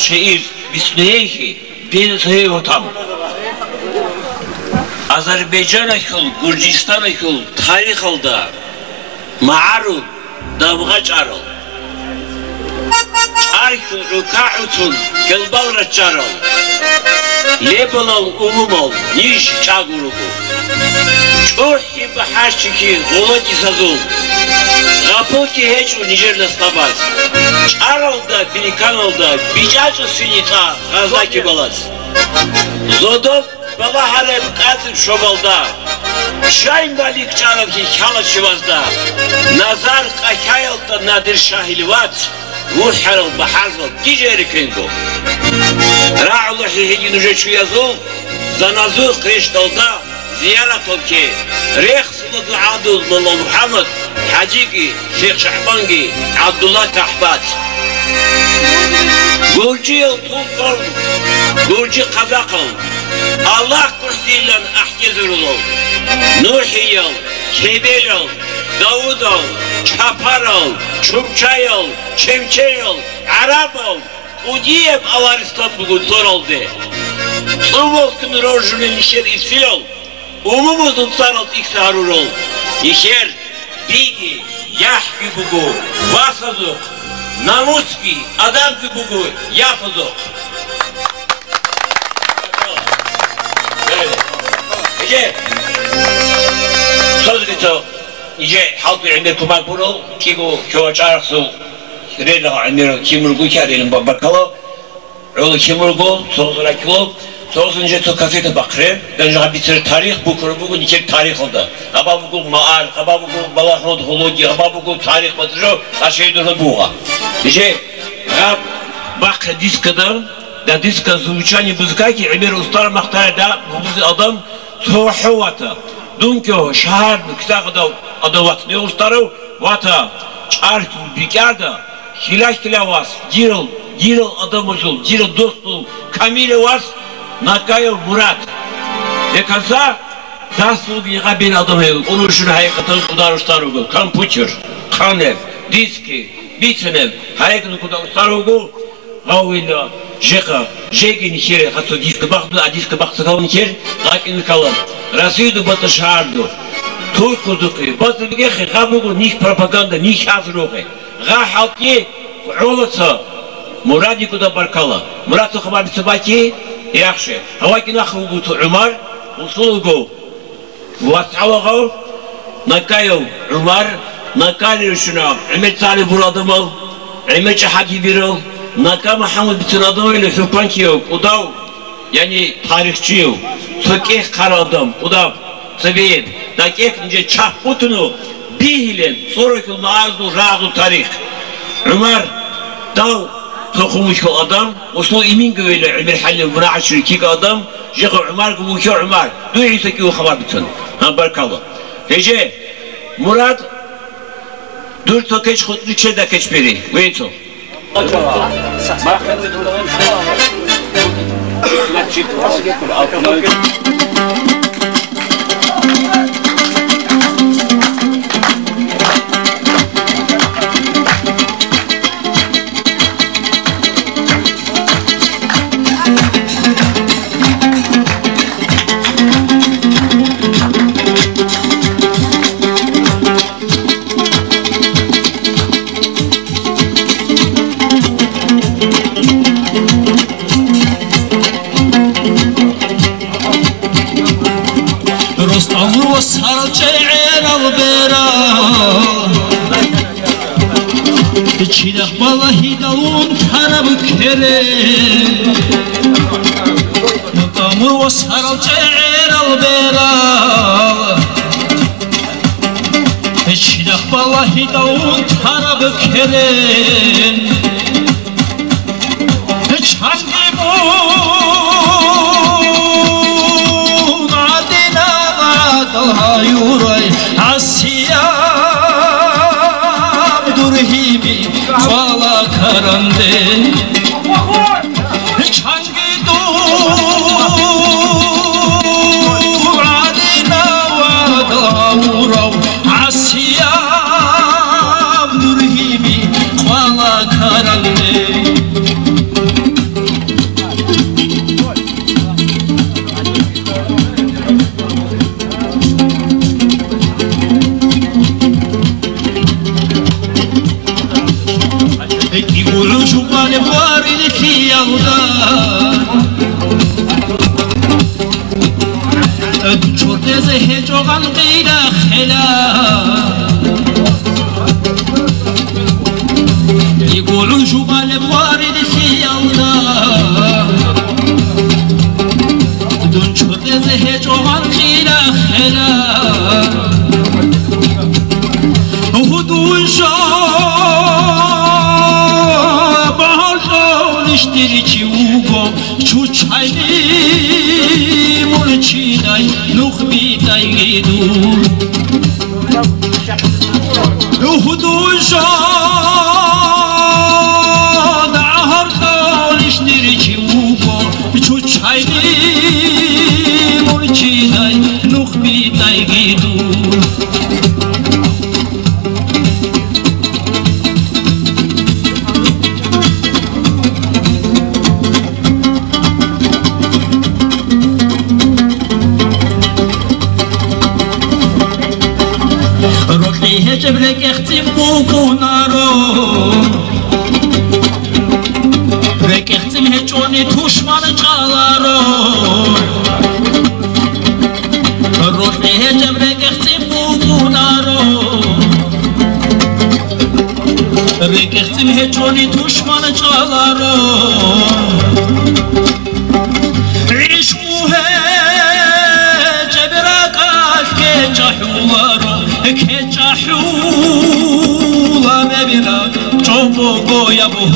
şehir Bismillah'ı bir sayı otam. Azerbaycan akıl, Gürcistan akıl, tarih alda, mağarul, davga çarıl. Çarkıl, rükâ'utun, gelbağra çarıl. Lebalal, umumol, niş çağurugu. Çoğhi baharçiki, golaki sazul. Gapoki heçu Nijer'de stabaz. Çarılda, Bilikanolda, bicacı sünita, gazdaki balaz. Zodov, bala harem katır şobalda. Şahin balik çarıl ki kala şivazda. Nazar kakayalda nadir şahilvat. Ruh harıl baharzal, giceri kengo. Ra'ulu hihi nüce çuyazul. Zanazu kreştalda. Ziyaret ol ki. Reyh sıladı adul Molla Muhammed. Hacigi, Şeyh Şahbangi, Abdullah Tahbat. Gurci yıl Tulkol, Gurci Kazakol. Allah kursiyle ahkezir ol. Nuhi yıl, Kebel yıl, Davud ol, Çapar ol, Çumçay ol, Çemçey ol, Arap ol. Udiyem Avaristan bugün zor oldu. Tumolkun rojunun işer ilsil ol. Umumuzun sarılt iktiharur ol. İşer, Bigi, Yahki bugu, Vasazuk, Namuski, Adamki bugu, Yafuzuk. Böyle. İşte, söz gito, İşte halkı indi tumak bunu, Kigo, Kyo Çarsu, Reda Amir, Kimurgu kârelim babakalı, Rolu Kimurgu, Sozura Kilo, Sozunca to kasete bakre, ben bitir tarih bu kuru bugün iki tarih oldu. Kaba bugün maal, kaba bugün balahod hologi, kaba bugün tarih batırıyor, aşağı doğru buğa. İşte, bak diskadan, da diska звучание музыкаки, Emir Ustar Mahtar'da bu adam soğuğata. Dunko şahar kısa adavat ne ustarı, vata çarkı bikarda, hilak vas, giril adamızıl, giril dostul, kamile vas. Nakayo Murat. Ne kalsa dasıl bir ben adam yok. Onun için hakikaten kudar ustarugu, komputer, kanev, diski, bitinev, hakikaten kudar ustarugu, havilla, jeka, jegin kere, hatta diski baktı kalın kere, lakin kalın. Rasidu batı şardı. Türk kuzuki, batı bir gehe, kabugu nih propaganda, nih hazruğu. Ga halki, olasa, Muradi kuda barkala. Murat sokabar bir sabaki, yaxşı. Havaki naxu tu Umar, usulugu. Vat'avagu, nakayo Umar, nakali şuna. Ümmet Salih buradım Ümmet Haki birol. Naka Muhammed bütün adamıyla hükmanki yok. Udav, yani tarihçi yok. Sökeh kara adam, udav. Sebeyen, dakik ince çahputunu bihilen, sonraki mağazlı rağlı tarih. Umar, dav, Tokumuş o adam, Osman emin güveyle Ömer Halil Muraat şirkik adam, Jekha Umar gibi Umar, duyuysa ki o haber bütün. Ha barkalı. Gece Murat dur to keç kutlu çeda keç biri. Veyto. Çiğdek ballahi dalun tarabı kere Mutamur ve saral çe'er al bera Çiğdek ballahi dalun tarabı kere Çangi bun adina dalha yuray Asya Fala karande Çangi dur adina vada urav Asiyam durhibi fala karande غير خلاف يقولون جمال بوارد في الله بدون شرط زهج ومن غير خلاف هدون Iştirici ugo çuçayni mulçinay nuhbitay gidur Nuhuduşa dağardan iştirici ugo çuçayni mulçinay nuhbitay gidur جبرك اختم بوكونارو رك اختم هجوني توشمان جالارو روحي جبرك اختم بوكونارو رك اختم هجوني توشمان جالارو عيشوه جبرك اشكي جحوارو كجحولا ببنا جوبو يابو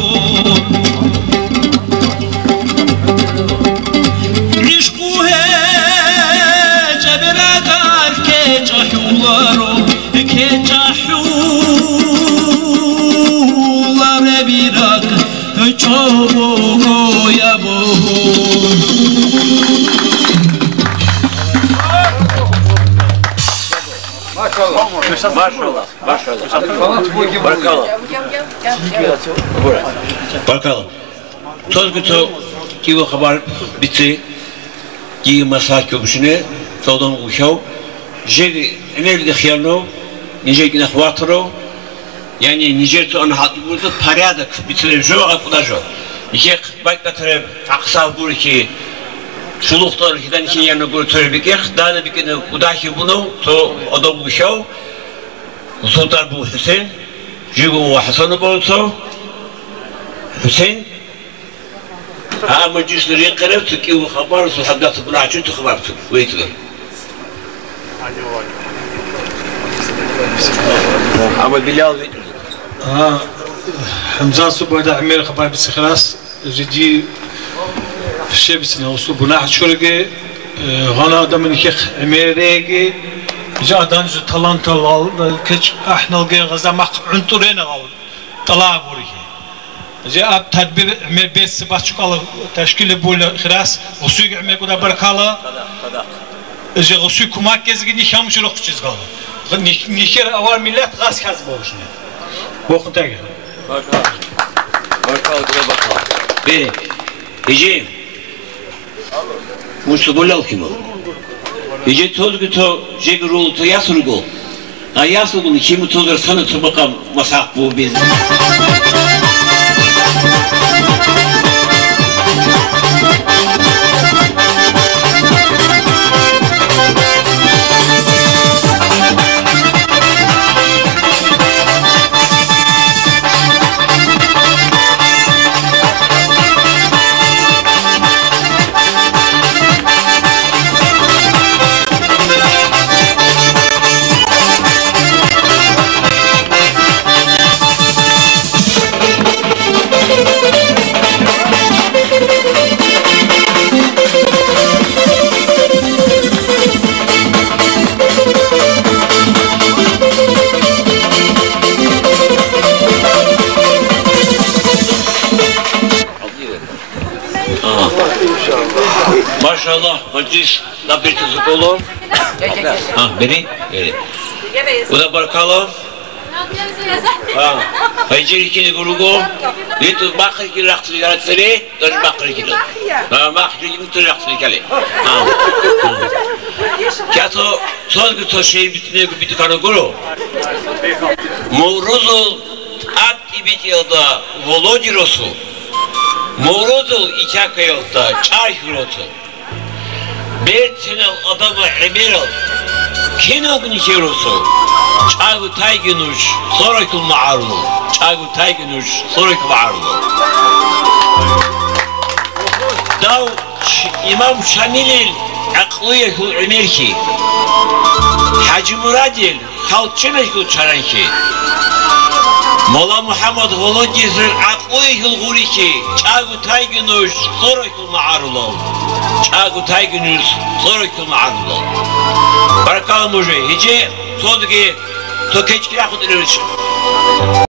عشقوه جبنا قال كجحولا كجحولا ببنا جوبو يابو Maşallah. Bakalım. Bakalım. Tozgutu ki bu haber bitti. Ki masak köbüşüne todon uşav. Jegi enerji xiyano, nice ki nahvatro. Yani nice tu an hat burada paradak bitirir jo apdajo. Nice bakatır aksal bur ki Şuluklar hiden ki yanı bu törbikek daha bir kere udahi bunu to adam bu şov Sultan bu Hüseyin Jibu ve Hasan'ı bulsa Hüseyin ha meclisleri kırıp ki bu haber su hadatı bunu açın tu haber tu weytler ama Bilal ha Hamza Subada Amir haber bir خلاص جدي الشيء بسنا وصل بناء شرقة غنا دمن كيخ أمريكي جا دانج طلان طلال كش إحنا لقي غزا مق عنطرين غاول طلع بوريه جا أب تدبير أمر بس باشك على تشكيل بول خلاص وسوق أمر كده بركالة جا وسوق كماك كذي نشام شو رخص چیز قال نشير أول ملت غاز كذا بوشنه بوخن تاجر بركالة بيه يجي Mustabolal kim o? Ece tozguto jegurul to yasurgul. A yasurgul kim tozur sana tabaka masak bu biz. Maşallah, meclis nabirtisi dolu. Ha, beni? Evet. Bu da barakalı. Ha, haycir ikini gurugu. Itu bakır ki raktı yaratları, dön bakır ki. Ha, bakır ki mutlaka raktı kale. Ha. Kato, sonra to şey bitine bitti kanı guru. Mevruzu at ibit yılda Volodirosu. Mevruzu içak yılda çay hürotu. Bir tane adamı emir al. Kenogni keroso. Çağı tayginuş, sorakul ma'arulu. Çağı tayginuş, sorakul ma'arulu. Dav İmam Şamil'il aklıyehu Ömerki. Hacı Muradil halkçeneşkul çaranki. Mola Muhammed Volodizir aklıyehu guriki. Çağı tayginuş, sorakul ma'arulu. Çağı tayginuş, sorakul ma'arulu. Barakallahu mucay. Hice, soğudu ki, to keçkila kudurur.